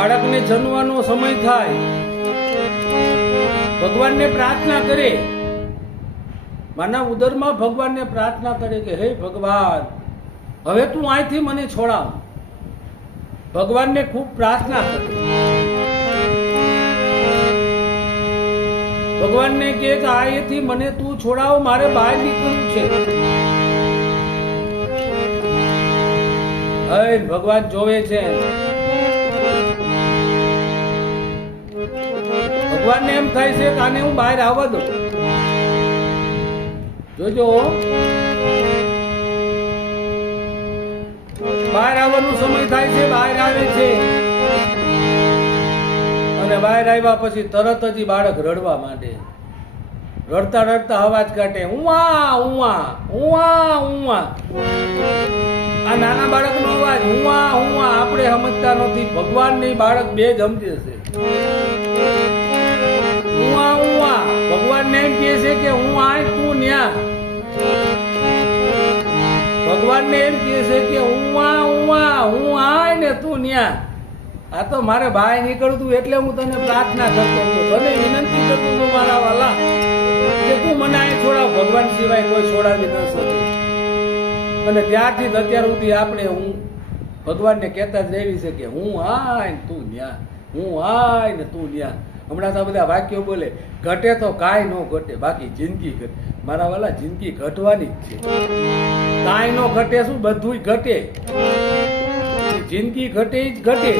બાળકને જન્મવાનો સમય થાય, ભગવાનને પ્રાર્થના કરે, માના ઉદરમાં ભગવાનને પ્રાર્થના કરે કે હે ભગવાન, હવે તું અહીંથી મને છોડાવ. ભગવાનને ખૂબ પ્રાર્થના કરે. ભગવાનને કહે કે અહીંથી મને તું છોડાવ, મારે બહાર નીકળવું છે. ભગવાન જોવે છે. ભગવાનને એમ થાય છે કે આને હું બહાર આવવા દઉં. જોજો, બહાર આવવાનો સમય થાય છે, બહાર આવે છે અને બહાર આવ્યા પછી તરત જ બાળક રડવા માંડે. રડતા રડતા અવાજ કાઢે, ઉવા ઉવા ઉવા ઉવા. આ નાના બાળકનો અવાજ ઉવા ઉવા આપણે સમજતા નથી, ભગવાન ની બાળક બે જ સમજે છે. ઉવા ઉવા ભગવાન ને એમ કહે છે કે હું આ તું ન્યા. ભગવાન ને એમ કહે છે કે ઉવા ઉવા હું આય ને તું ન્યા. આ તો મારે બહાર નીકળતું એટલે હું તને પ્રાર્થના કરતો હતો, તને વિનંતી કરતો હતો મારા વાલા કે તું મને અહીં છોડાવ. ભગવાન સિવાય કોઈ છોડાવી ન શકે. અને ત્યારથી અત્યાર સુધી આપણે હું ભગવાનને કહેતા જ રહેવી છે કે હું આય ને તું ન્યા, હું આય ને તું ન્યા. હમણાં તો બધા વાક્યો બોલે, ઘટે તો કાંઈ ન ઘટે, બાકી જિંદગી ઘટે. મારા વાલા, જિંદગી ઘટવાની જ છે. કાંઈ ન ઘટે શું, બધુંય ઘટે. જિંદગી ઘટે જ ઘટે.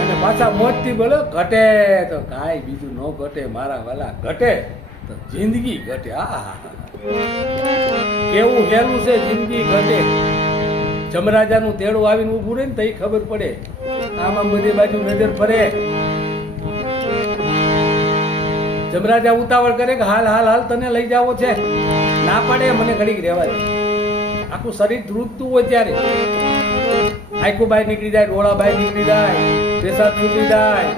અને પાછા મોજથી બોલો, ઘટે તો કાંઈ બીજું ન ઘટે મારા વાલા, ઘટે તો જિંદગી ઘટે. આ કેવું હેલું છે, જિંદગી ઘટે. જમરાજાનું તેડું આવીને ઊભું રહે ને તો ખબર પડે. આમાં બધી બાજુ નજર ફરે. જમરાજા ઉતાવળ કરે કે હાલ હાલ હાલ તને લઈ જાવો છે. ના પાડે, મને ઘડીક રહેવા દે. આખું શરીર ધ્રુજતું હોય ત્યારે આખું બહાર નીકળી જાય, ડોળા બહાર નીકળી જાય, પેશાબ છૂટી જાય.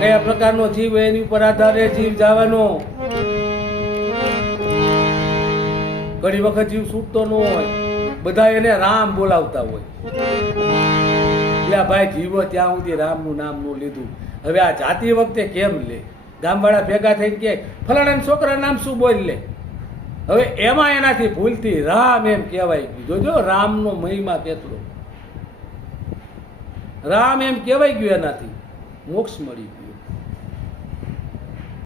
કયા પ્રકારનો જીવ એની ઉપર આધારે જીવ જવાનો. ઘણી વખત જીવ છૂટતો ન હોય, બધા એને રામ બોલાવતા હોય. એટલે આ ભાઈ જીવો ત્યાં સુધી રામનું નામ નું લીધું. હવે આ જાતી વખતે કેમ લે? ગામવાળા ભેગા થઈને કે ફલાણા છોકરા નામ શું બોલ લે. હવે એમાં એનાથી ભૂલથી રામ એમ કહેવાય. જોજો રામનો મહિમા કેટલો. રામ એમ કહેવાય ગયું, એનાથી મોક્ષ મળી.